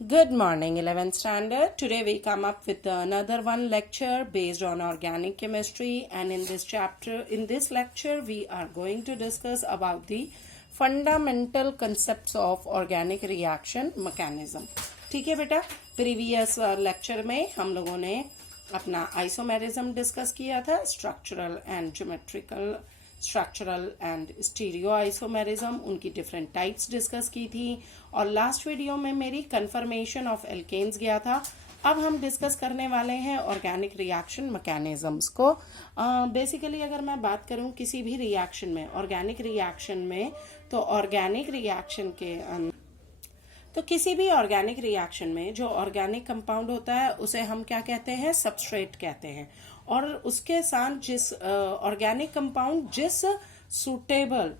Good morning, 11th standard. Today we come up with another one lecture based on organic chemistry, and in this lecture, we are going to discuss about the fundamental concepts of organic reaction mechanism. ठीक है बेटा, previous lecture में हम लोगों ने अपना isomerism discuss किया था, स्ट्रक्चरल एंड स्टीरियो आइसोमेरिज्म, उनकी डिफरेंट टाइप्स डिस्कस की थी। और लास्ट वीडियो में मेरी कन्फर्मेशन ऑफ एल्केन्स गया था। अब हम डिस्कस करने वाले हैं ऑर्गेनिक रिएक्शन मैकेनिज्म्स को। बेसिकली अगर मैं बात करूं किसी भी रिएक्शन में, ऑर्गेनिक रिएक्शन में, तो ऑर्गेनिक रिएक्शन के तो किसी भी ऑर्गेनिक रिएक्शन में जो ऑर्गेनिक कंपाउंड होता है उसे हम क्या कहते हैं? सबस्ट्रेट कहते हैं। और उसके साथ जिस ऑर्गेनिक कंपाउंड जिस सुटेबल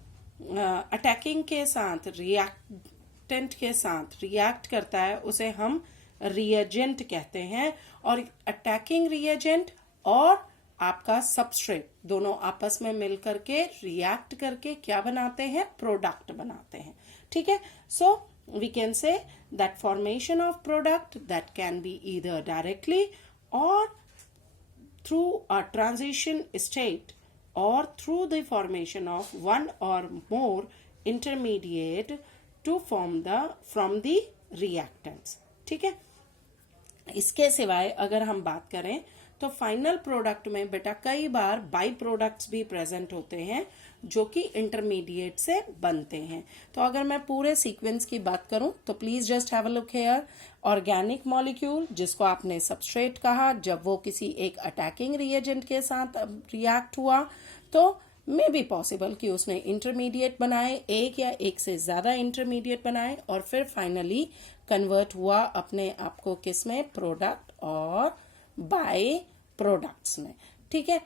अटैकिंग के साथ रिएक्टेंट के साथ रिएक्ट करता है उसे हम रिएजेंट कहते हैं। और अटैकिंग रिएजेंट और आपका सबस्ट्रेट दोनों आपस में मिलकर के रिएक्ट करके क्या बनाते हैं? प्रोडक्ट बनाते हैं। ठीक है, सो we can say that formation of product that can be either directly or through a transition state or through the formation of one or more intermediate to form from the reactants। ठीक है, इसके सिवाय अगर हम बात करें तो final product में बेटा कई बार बाई प्रोडक्ट्स भी प्रेजेंट होते हैं जो कि इंटरमीडिएट से बनते हैं। तो अगर मैं पूरे सीक्वेंस की बात करूं तो please just have a look here. Organic molecule जिसको आपने सबस्ट्रेट कहा, जब वो किसी एक अटैकिंग रिएजेंट के साथ रिएक्ट हुआ तो मे बी पॉसिबल कि उसने इंटरमीडिएट बनाए, एक या एक से ज्यादा इंटरमीडिएट बनाए, और फिर फाइनली कन्वर्ट हुआ अपने आप को किस में? प्रोडक्ट और बाय प्रोडक्ट्स में। ठीक है,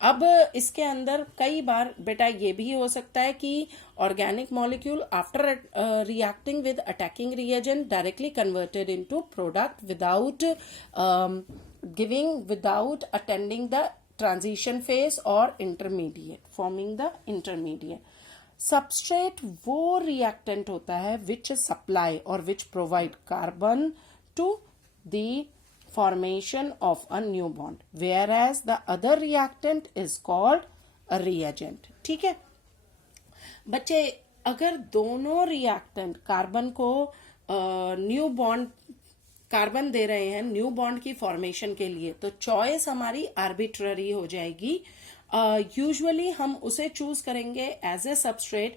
अब इसके अंदर कई बार बेटा ये भी हो सकता है कि organic molecule after reacting with attacking reagent directly converted into product without attending the transition phase और intermediate, forming the intermediate. Substrate वो रिएक्टेंट होता है विच सप्लाई और which provide carbon to the formation of a new bond, whereas the other reactant is called a reagent। ठीक है बच्चे, अगर दोनों रिएक्टेंट कार्बन को न्यू बॉन्ड कार्बन दे रहे हैं न्यू बॉन्ड की फॉर्मेशन के लिए, तो चॉइस हमारी आर्बिट्ररी हो जाएगी। यूजुअली हम उसे चूज करेंगे एज ए सबस्ट्रेट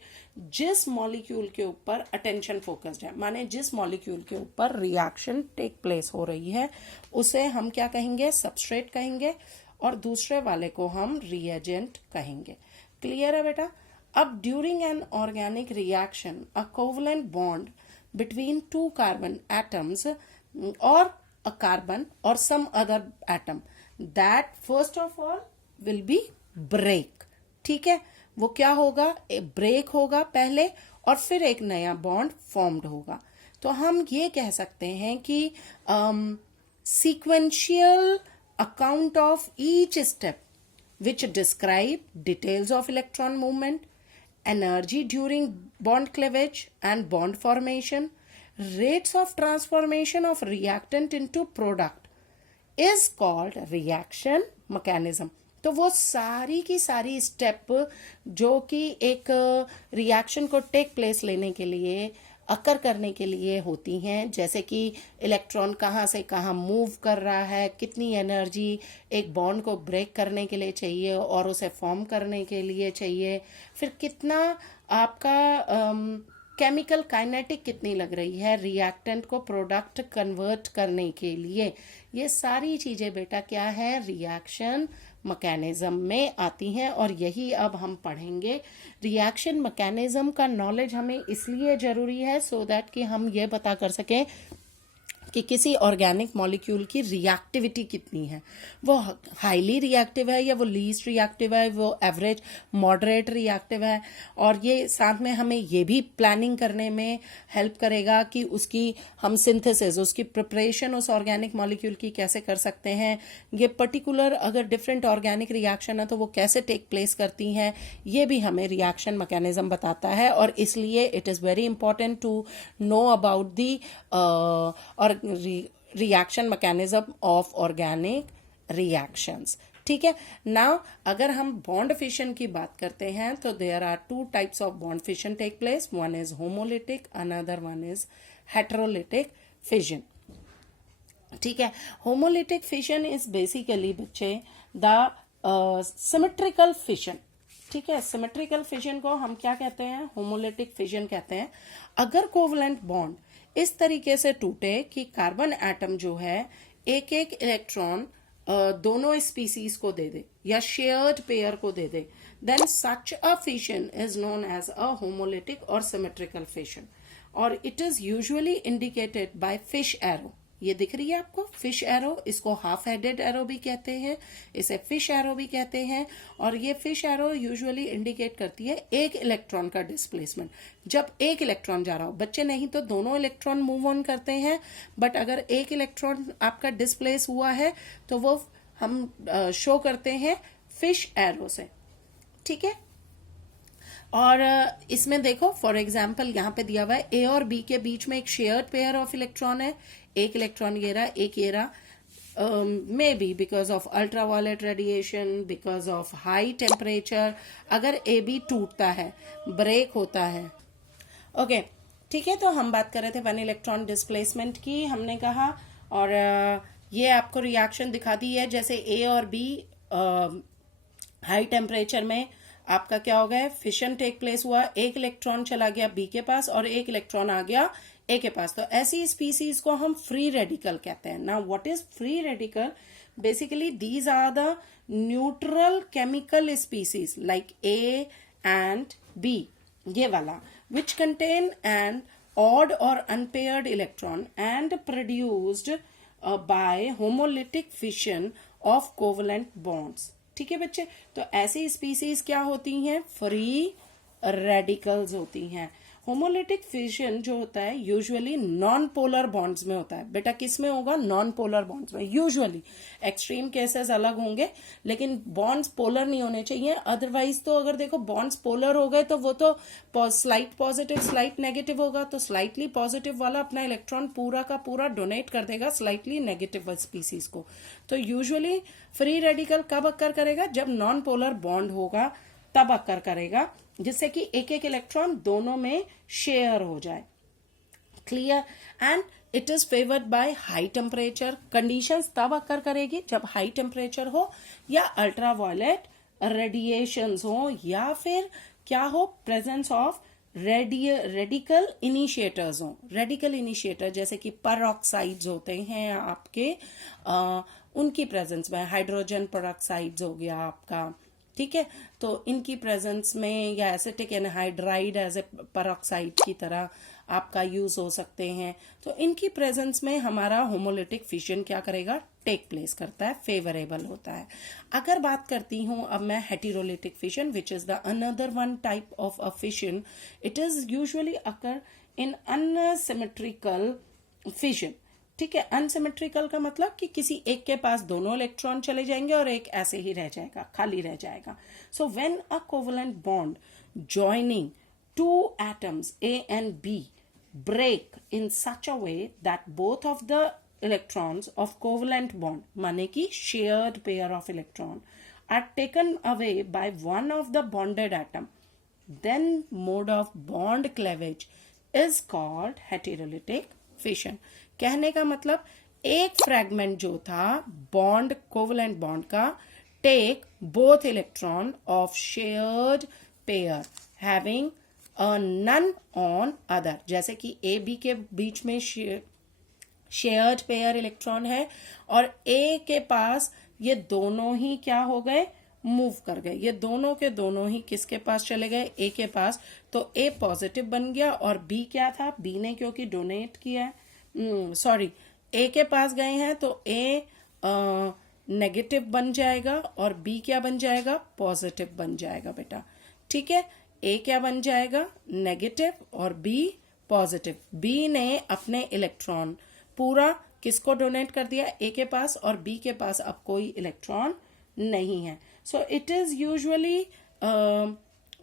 जिस मॉलिक्यूल के ऊपर अटेंशन फोकस्ड है, माने जिस मॉलिक्यूल के ऊपर रिएक्शन टेक प्लेस हो रही है उसे हम क्या कहेंगे? सबस्ट्रेट कहेंगे, और दूसरे वाले को हम रिएजेंट कहेंगे। क्लियर है बेटा? अब during an organic reaction a covalent bond between two carbon atoms और a carbon or some other atom that first of all will be break। ठीक है, वो क्या होगा? ब्रेक होगा पहले और फिर एक नया बॉन्ड फॉर्म्ड होगा। तो हम ये कह सकते हैं कि sequential account of each step which describe details of electron movement, energy during bond cleavage and bond formation, rates of transformation of reactant into product is called reaction mechanism। तो वो सारी की सारी स्टेप जो कि एक रिएक्शन को take place लेने के लिए, अकर करने के लिए होती हैं, जैसे कि इलेक्ट्रॉन कहाँ से कहाँ मूव कर रहा है, कितनी एनर्जी एक बॉन्ड को ब्रेक करने के लिए चाहिए और उसे फॉर्म करने के लिए चाहिए, फिर कितना आपका केमिकल काइनेटिक कितनी लग रही है रिएक्टेंट को प्रोडक्ट कन्वर्ट करने के लिए। ये सारी चीजें बेटा क्या है? रिएक्शन मैकेनिज्म में आती हैं, और यही अब हम पढ़ेंगे। रिएक्शन मैकेनिज्म का नॉलेज हमें इसलिए जरूरी है सो दैट कि हम ये पता कर सकें कि किसी ऑर्गेनिक मॉलिक्यूल की रिएक्टिविटी कितनी है, वो हाईली रिएक्टिव है या वो लीस्ट रिएक्टिव है, वो एवरेज मॉडरेट रिएक्टिव है। और ये साथ में हमें ये भी प्लानिंग करने में हेल्प करेगा कि उसकी हम सिंथेसिस, उसकी प्रिपरेशन उस ऑर्गेनिक मॉलिक्यूल की कैसे कर सकते हैं, ये पर्टिकुलर अगर डिफरेंट ऑर्गेनिक रिएक्शन है तो वो कैसे टेक प्लेस करती हैं, ये भी हमें रिएक्शन मैकेनिज्म बताता है। और इसलिए it is very important to know about the और reaction mechanism of organic reactions. ठीक है। नाउ अगर हम बॉन्ड फिशन की बात करते हैं तो there are two types of bond fission take place, one is homolytic, another one is heterolytic fission. ठीक है। होमोलिटिक फिशन इज बेसिकली बच्चे द सिमेट्रिकल फिशन। ठीक है। सिमेट्रिकल फिशन को हम क्या कहते हैं, होमोलिटिक फिशन कहते हैं। अगर कोवलेंट बॉन्ड इस तरीके से टूटे कि कार्बन एटम जो है एक एक इलेक्ट्रॉन दोनों स्पीसीज को दे दे या शेयर्ड पेयर को दे दे, then such a fission is known as a homolytic और सिमेट्रिकल फिशन। और it is usually indicated by fish arrow. ये दिख रही है आपको फिश एरो, इसको हाफ हेडेड एरो भी कहते हैं, इसे फिश एरो भी कहते हैं। और ये फिश एरो यूजुअली इंडिकेट करती है एक इलेक्ट्रॉन का डिस्प्लेसमेंट। जब एक इलेक्ट्रॉन जा रहा हो, बच्चे नहीं तो दोनों इलेक्ट्रॉन मूव ऑन करते हैं, बट अगर एक इलेक्ट्रॉन आपका डिस्प्लेस हुआ है तो वो हम शो करते हैं फिश एरो से। ठीक है। और इसमें देखो फॉर एग्जाम्पल यहाँ पे दिया हुआ है ए और बी के बीच में एक शेयर्ड पेयर ऑफ इलेक्ट्रॉन है, एक इलेक्ट्रॉन ये रहा, एक ये रहा। May be because of ultraviolet radiation, because of high temperature, अगर ए बी टूटता है, ब्रेक होता है। ओके। ठीक है। तो हम बात कर रहे थे वन इलेक्ट्रॉन डिस्प्लेसमेंट की, हमने कहा। और ये आपको रिएक्शन दिखा दी है, जैसे ए और बी हाई टेम्परेचर में आपका क्या हो गया, फिशन टेक प्लेस हुआ, एक इलेक्ट्रॉन चला गया बी के पास और एक इलेक्ट्रॉन आ गया ए के पास। तो ऐसी स्पीसीज को हम फ्री रेडिकल कहते हैं। Now what is free radical? Basically these are the neutral chemical species like A and B, ये वाला, which contain an odd or unpaired electron and produced by homolytic fission of covalent bonds। ठीक है बच्चे। तो ऐसी species क्या होती हैं, फ्री रेडिकल्स होती हैं। होमोलिटिक फिशन जो होता है यूजुअली नॉन पोलर बॉन्ड्स में होता है। बेटा किस में होगा, नॉन पोलर बॉन्ड्स में। यूजुअली एक्सट्रीम केसेस अलग होंगे, लेकिन बॉन्ड्स पोलर नहीं होने चाहिए। अदरवाइज तो अगर देखो बॉन्ड्स पोलर हो गए तो वो तो स्लाइट पॉजिटिव स्लाइट नेगेटिव होगा, तो स्लाइटली पॉजिटिव वाला अपना इलेक्ट्रॉन पूरा का पूरा डोनेट कर देगा स्लाइटली नेगेटिव स्पीसीज को। तो यूजुअली फ्री रेडिकल कब अक्कर करेगा, जब नॉन पोलर बॉन्ड होगा तब अक्कर करेगा, जिससे कि एक एक इलेक्ट्रॉन दोनों में शेयर हो जाए। Clear. And it is favoured by high temperature. Conditions तब अक्कर करेगी जब हाई टेम्परेचर हो या अल्ट्रावायलेट रेडिएशंस हो या फिर क्या हो, प्रेजेंस ऑफ रेडिकल इनिशिएटर्स हो। रेडिकल इनिशिएटर जैसे कि परऑक्साइड्स होते हैं आपके, उनकी प्रेजेंस में, हाइड्रोजन परऑक्साइड्स हो गया आपका। ठीक है। तो इनकी प्रेजेंस में या acetic anhydride as a peroxide की तरह आपका यूज हो सकते हैं। तो इनकी प्रेजेंस में हमारा होमोलिटिक फिशन क्या करेगा, टेक प्लेस करता है, फेवरेबल होता है। अगर बात करती हूं अब मैं heterolytic fission, which is the another one type of a fission. It is usually occur in unsymmetrical fission. ठीक है। अनसिमेट्रिकल का मतलब कि किसी एक के पास दोनों इलेक्ट्रॉन चले जाएंगे और एक ऐसे ही रह जाएगा, खाली रह जाएगा। So when a covalent bond joining two atoms A and B break in such a way that both of the electrons of covalent bond, माने कि shared pair of electron, are taken away by one of the bonded atom, then mode of bond cleavage is called heterolytic fission। कहने का मतलब एक fragment जो था bond, covalent bond का, take both electron of shared pair having none on other. जैसे कि A B के बीच में शेयर्ड पेयर इलेक्ट्रॉन है और ए के पास ये दोनों ही क्या हो गए, मूव कर गए। ये दोनों के दोनों ही किसके पास चले गए, ए के पास। तो ए पॉजिटिव बन गया और बी क्या था, बी ने क्योंकि डोनेट किया है, सॉरी ए के पास गए हैं तो ए नेगेटिव बन जाएगा और बी क्या बन जाएगा, पॉजिटिव बन जाएगा बेटा। ठीक है, ए क्या बन जाएगा, नेगेटिव और बी पॉजिटिव। बी ने अपने इलेक्ट्रॉन पूरा किसको डोनेट कर दिया, ए के पास, और बी के पास अब कोई इलेक्ट्रॉन नहीं है। So it is usually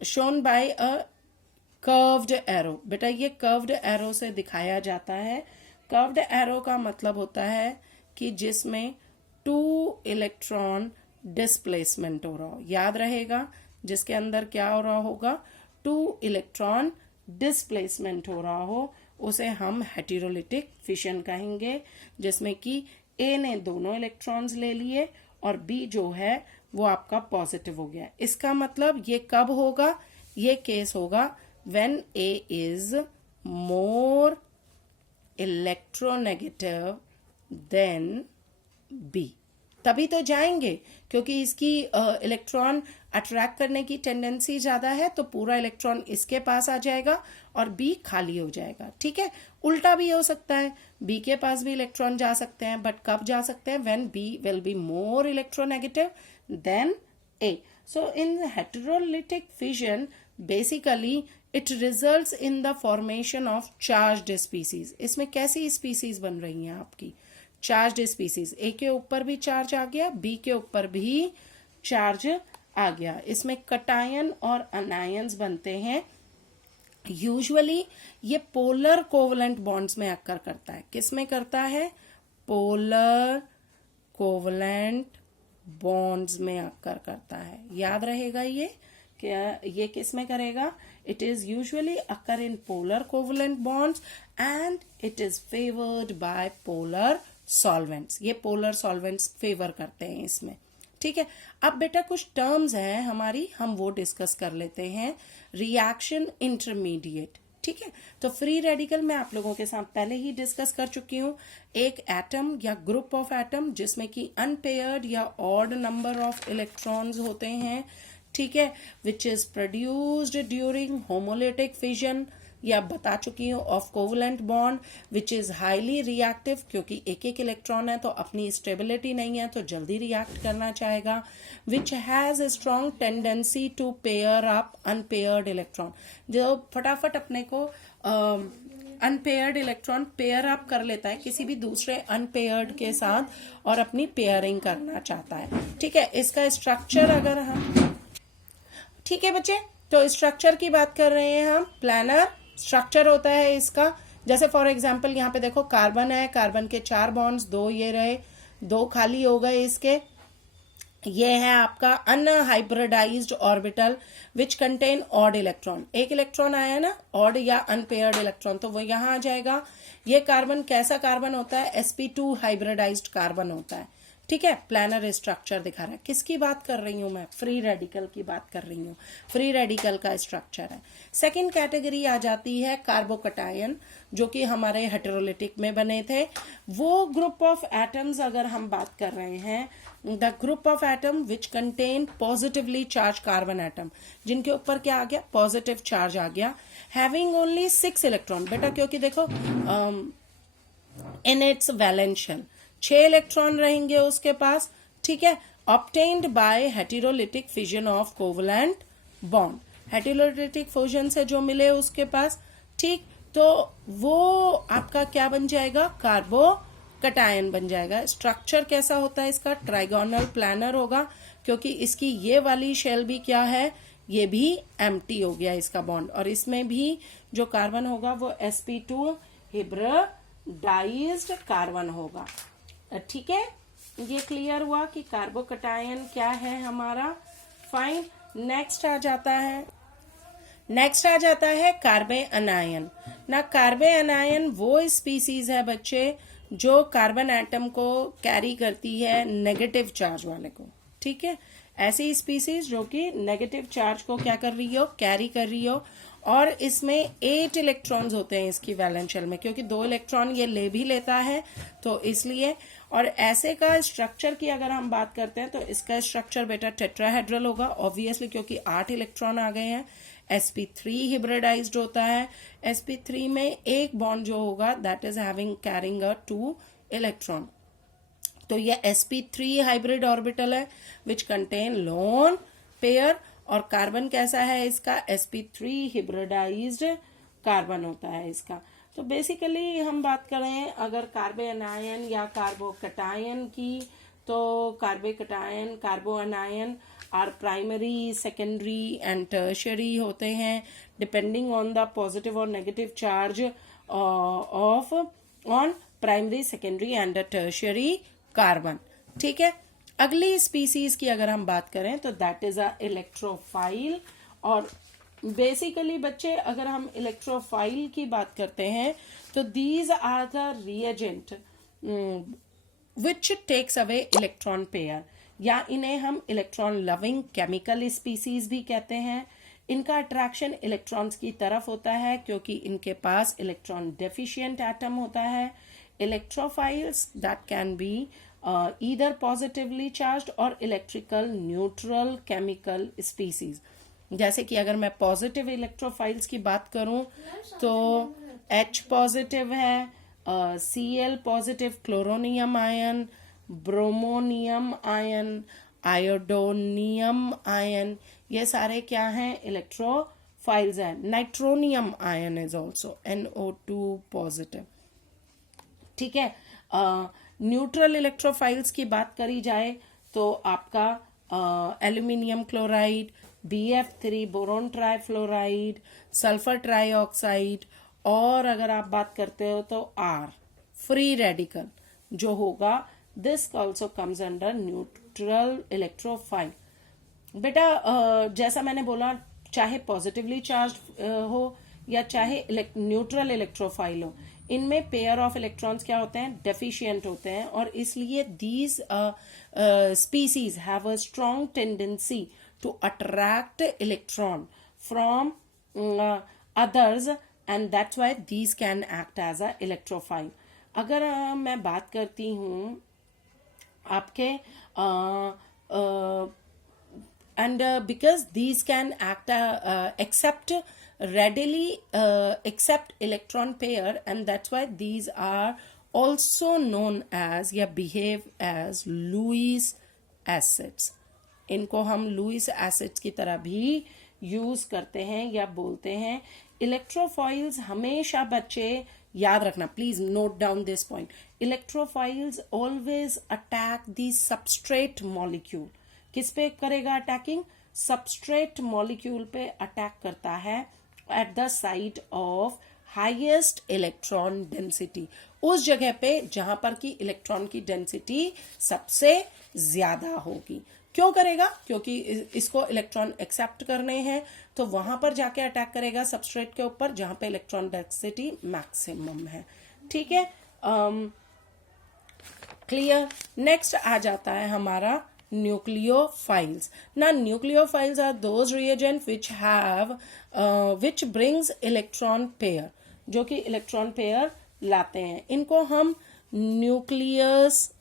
shown by a curved arrow. बेटा ये कर्व्ड एरो से दिखाया जाता है। कर्व्ड एरो का मतलब होता है कि जिसमें 2 इलेक्ट्रॉन डिस्प्लेसमेंट हो रहा हो। याद रहेगा, जिसके अंदर क्या हो रहा होगा, 2 इलेक्ट्रॉन डिस्प्लेसमेंट हो रहा हो, उसे हम हेटेरोलिटिक फिशन कहेंगे, जिसमें कि ए ने दोनों इलेक्ट्रॉन्स ले लिए और बी जो है वो आपका पॉजिटिव हो गया। इसका मतलब ये कब होगा, ये केस होगा when A is more electronegative than B. तभी तो जाएंगे, क्योंकि इसकी इलेक्ट्रॉन अट्रैक्ट करने की टेंडेंसी ज्यादा है, तो पूरा इलेक्ट्रॉन इसके पास आ जाएगा और बी खाली हो जाएगा। ठीक है, उल्टा भी हो सकता है, बी के पास भी इलेक्ट्रॉन जा सकते हैं, बट कब जा सकते हैं, when B will be more electronegative than A. So in heterolytic fission basically it results in the formation of charged species. इसमें कैसी स्पीसीज बन रही हैं आपकी, चार्ज्ड स्पीसीज। ए के ऊपर भी चार्ज आ गया, बी के ऊपर भी चार्ज आ गया। इसमें कटायन और अनायंस बनते हैं। यूजुअली ये पोलर कोवलेंट बॉन्ड्स में अक्कर करता है। किस में करता है, पोलर कोवलेंट बॉन्ड्स में अक्कर करता है। याद रहेगा ये क्या, ये किस में करेगा, it is usually occur in polar covalent bonds and it is favoured by polar solvents. ये पोलर सॉल्वेंट्स फेवर करते हैं इसमें। ठीक है, अब बेटा कुछ टर्म्स हैं हमारी, हम वो डिस्कस कर लेते हैं। Reaction intermediate. ठीक है, तो फ्री रेडिकल मैं आप लोगों के साथ पहले ही डिस्कस कर चुकी हूं। एक एटम या ग्रुप ऑफ एटम जिसमें कि अनपेयर्ड या ऑड नंबर ऑफ इलेक्ट्रॉन्स होते हैं, ठीक है, which is produced during homolytic fission, या बता चुकी हूँ, of covalent bond which is highly reactive, क्योंकि एक एक इलेक्ट्रॉन है तो अपनी स्टेबिलिटी नहीं है तो जल्दी रिएक्ट करना चाहेगा। Which has a strong tendency to pair up unpaired electron, जो फटाफट अपने को अनपेयर्ड इलेक्ट्रॉन पेयर अप कर लेता है किसी भी दूसरे अनपेयर्ड के साथ और अपनी पेयरिंग करना चाहता है। ठीक है, इसका स्ट्रक्चर अगर हम, ठीक है बच्चे, तो स्ट्रक्चर की बात कर रहे हैं हम। प्लानर स्ट्रक्चर होता है इसका। जैसे फॉर एग्जांपल यहाँ पे देखो कार्बन है, कार्बन के 4 बॉन्ड्स, 2 ये रहे, 2 खाली हो गए इसके। ये है आपका unhybridised orbital which contain odd electron. एक इलेक्ट्रॉन आया ना, ऑड या अनपेयर्ड इलेक्ट्रॉन, तो वो यहाँ आ जाएगा। ये कार्बन कैसा कार्बन होता है, sp2 हाइब्रिडाइज्ड कार्बन होता है। ठीक है, प्लानर स्ट्रक्चर दिखा रहा है। किसकी बात कर रही हूं मैं, फ्री रेडिकल की बात कर रही हूं। फ्री रेडिकल का स्ट्रक्चर है। सेकंड कैटेगरी आ जाती है कार्बोकटायन, जो कि हमारे हेटेरोलिटिक में बने थे। वो ग्रुप ऑफ एटम्स अगर हम बात कर रहे हैं, the group of atom which contain positively charge carbon atom, जिनके ऊपर क्या आ गया, पॉजिटिव चार्ज आ गया, हैविंग ओनली 6 इलेक्ट्रॉन। बेटा क्योंकि देखो in its valence shell 6 electron रहेंगे उसके पास। ठीक है, obtained by heterolytic fission of covalent bond, heterolytic fusion से जो मिले उसके पास। ठीक, तो वो आपका क्या बन जाएगा, कार्बोकटायन बन जाएगा। स्ट्रक्चर कैसा होता है इसका, ट्राइगोनल प्लानर होगा, क्योंकि इसकी ये वाली शेल भी क्या है, ये भी एम्प्टी हो गया इसका बॉन्ड, और इसमें भी जो कार्बन होगा वो sp2 हिब्रिडाइज्ड कार्बन होगा। ठीक है, ये क्लियर हुआ कि कार्बोकटायन क्या है हमारा। फाइन, नेक्स्ट आ जाता है कार्बे अनायन ना। कार्बे अनायन वो स्पीसीज है बच्चे जो कार्बन एटम को कैरी करती है नेगेटिव चार्ज वाले को। ठीक है, ऐसी स्पीसीज जो कि नेगेटिव चार्ज को क्या कर रही हो, कैरी कर रही हो, और इसमें 8 इलेक्ट्रॉन्स होते हैं इसकी वैलेंस शेल में, क्योंकि 2 इलेक्ट्रॉन ये ले भी लेता है तो इसलिए। और ऐसे का स्ट्रक्चर की अगर हम बात करते हैं तो इसका स्ट्रक्चर बेटा टेट्राहेड्रल होगा, ऑब्वियसली, क्योंकि 8 इलेक्ट्रॉन आ गए हैं। sp3 हिब्रिडाइज्ड होता है। sp3 में एक बॉन्ड जो होगा that is having carrying a 2 electron. तो ये sp3 हाइब्रिड ऑर्बिटल है विच कंटेन लोन पेयर, और कार्बन कैसा है इसका, sp3 हिब्रिडाइज्ड कार्बन होता है इसका। तो बेसिकली हम बात करें अगर कार्बोएनायन या कार्बोकटायन की, तो carbocation carbanion are primary, secondary and tertiary होते हैं डिपेंडिंग ऑन द पॉजिटिव और negative charge of on primary, secondary and tertiary carbon. ठीक है, अगली स्पीसीज की अगर हम बात करें तो दैट इज अ इलेक्ट्रोफाइल। और बेसिकली बच्चे अगर हम इलेक्ट्रोफाइल की बात करते हैं तो these are the reagent which takes away electron pair, या इन्हें हम इलेक्ट्रॉन लविंग केमिकल स्पीसीज भी कहते हैं। इनका अट्रैक्शन इलेक्ट्रॉन्स की तरफ होता है क्योंकि इनके पास इलेक्ट्रॉन डेफिशिएंट एटम होता है। Electrophiles that can be either positively charged और electrical neutral chemical species। जैसे कि अगर मैं पॉजिटिव इलेक्ट्रोफाइल्स की बात करूं तो H पॉजिटिव है, Cl positive chloronium ion, bromonium ion, iodonium ion, ये सारे क्या हैं, इलेक्ट्रोफाइल्स हैं। Nitronium ion is also NO2 positive. ठीक है, न्यूट्रल इलेक्ट्रोफाइल्स की बात करी जाए तो आपका aluminium chloride, BF3 boron trifluoride, sulphur trioxide, और अगर आप बात करते हो तो R फ्री रेडिकल जो होगा, this also comes under neutral electrophile. बेटा जैसा मैंने बोला, चाहे पॉजिटिवली चार्ज हो या चाहे न्यूट्रल इलेक्ट्रोफाइल हो, इनमें पेयर ऑफ इलेक्ट्रॉन्स क्या होते हैं, डेफिशिएंट होते हैं, और इसलिए these species have a strong tendency to attract electron from others and that's why these can act as a electrophile. अगर मैं बात करती हूँ आपके and because these can act accept readily accept electron pair, and that's why these are also known as या behave as Lewis acids। इनको हम Lewis acids की तरह भी यूज करते हैं या बोलते हैं। इलेक्ट्रोफाइल्स हमेशा बच्चे याद रखना, please note down this point, electrophiles always attack the substrate molecule. किस पे करेगा अटैकिंग, सबस्ट्रेट मॉलिक्यूल पे अटैक करता है at the site of highest electron density, उस जगह पे जहां पर की इलेक्ट्रॉन की डेंसिटी सबसे ज्यादा होगी। क्यों करेगा, क्योंकि इसको इलेक्ट्रॉन एक्सेप्ट करने हैं, तो वहां पर जाके अटैक करेगा सबस्ट्रेट के ऊपर जहां पे इलेक्ट्रॉन डेंसिटी मैक्सिमम है। ठीक है, क्लियर। नेक्स्ट आ जाता है हमारा nucleophiles। Now nucleophiles are those reagents which brings electron pair, जो कि इलेक्ट्रॉन पेयर लाते हैं। इनको हम न्यूक्लियस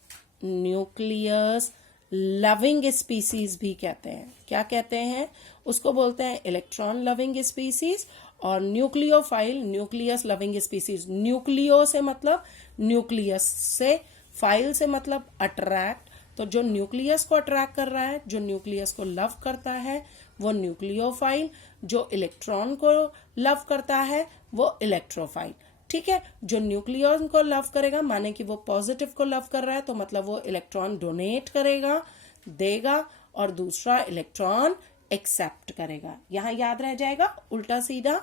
लविंग स्पीसीज भी कहते हैं। क्या कहते हैं, उसको बोलते हैं इलेक्ट्रॉन लविंग स्पीसीज, और nucleophile nucleus loving species. Nucleo से मतलब न्यूक्लियस से, फाइल से मतलब अट्रैक्ट, तो जो न्यूक्लियस को अट्रैक्ट कर रहा है, जो न्यूक्लियस को लव करता है वो न्यूक्लियोफाइल, जो इलेक्ट्रॉन को लव करता है वो इलेक्ट्रोफाइल। ठीक है, जो न्यूक्लियन को लव करेगा माने कि वो पॉजिटिव को लव कर रहा है, तो मतलब वो इलेक्ट्रॉन डोनेट करेगा, देगा, और दूसरा इलेक्ट्रॉन एक्सेप्ट करेगा। यहां याद रह जाएगा, उल्टा सीधा।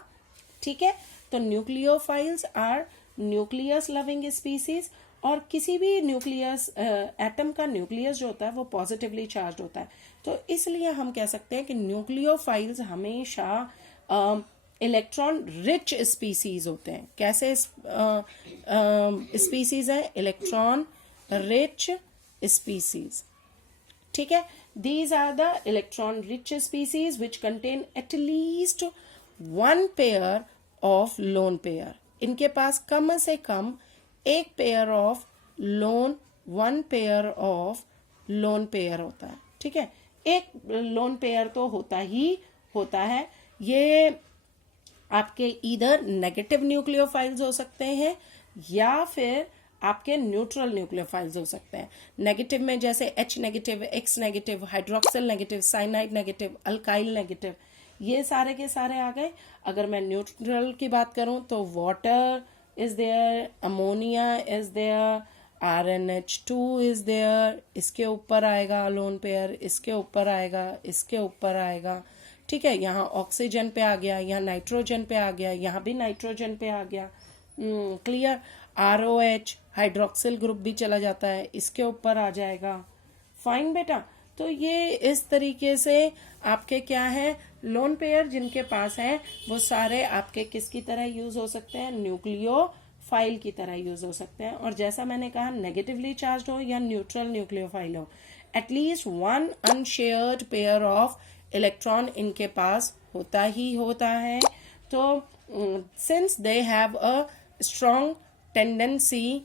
ठीक है, तो nucleophiles are nucleus loving species, और किसी भी न्यूक्लियस एटम का न्यूक्लियस जो होता है वो पॉजिटिवली चार्ज होता है, तो इसलिए हम कह सकते हैं कि न्यूक्लियोफाइल्स हमेशा इलेक्ट्रॉन रिच स्पीसीज होते हैं। कैसे स्पीसीज हैं, इलेक्ट्रॉन रिच स्पीसीज। ठीक है, these are the electron rich species which contain at least one pair of lone pair. इनके पास कम से कम एक pair of lone, one pair of lone pair होता है। ठीक है, एक लोन पेयर तो होता ही होता है। ये आपके इधर नेगेटिव न्यूक्लियोफाइल्स हो सकते हैं या फिर आपके न्यूट्रल न्यूक्लियोफाइल्स हो सकते हैं। नेगेटिव में जैसे H negative, X negative, hydroxyl negative, cyanide negative, alkyl negative, ये सारे के सारे आ गए। अगर मैं न्यूट्रल की बात करूं तो water is there, ammonia is there, RnH2 is there, इसके ऊपर आएगा लोन पेयर, इसके ऊपर आएगा, इसके ऊपर आएगा, ठीक है। यहाँ ऑक्सीजन पे आ गया, यहाँ नाइट्रोजन पे आ गया, यहाँ भी नाइट्रोजन पे आ गया, क्लियर। ROH हाइड्रोक्सिल ग्रुप भी चला जाता है, इसके ऊपर आ जाएगा। फाइन बेटा, तो ये इस तरीके से आपके क्या है, लोन पेयर जिनके पास है वो सारे आपके किसकी तरह यूज हो सकते हैं, न्यूक्लियोफाइल की तरह यूज हो सकते हैं। और जैसा मैंने कहा, नेगेटिवली चार्ज हो या न्यूट्रल न्यूक्लियोफाइल हो, at least one unshared pair of electron इनके पास होता ही होता है। तो since they have a strong tendency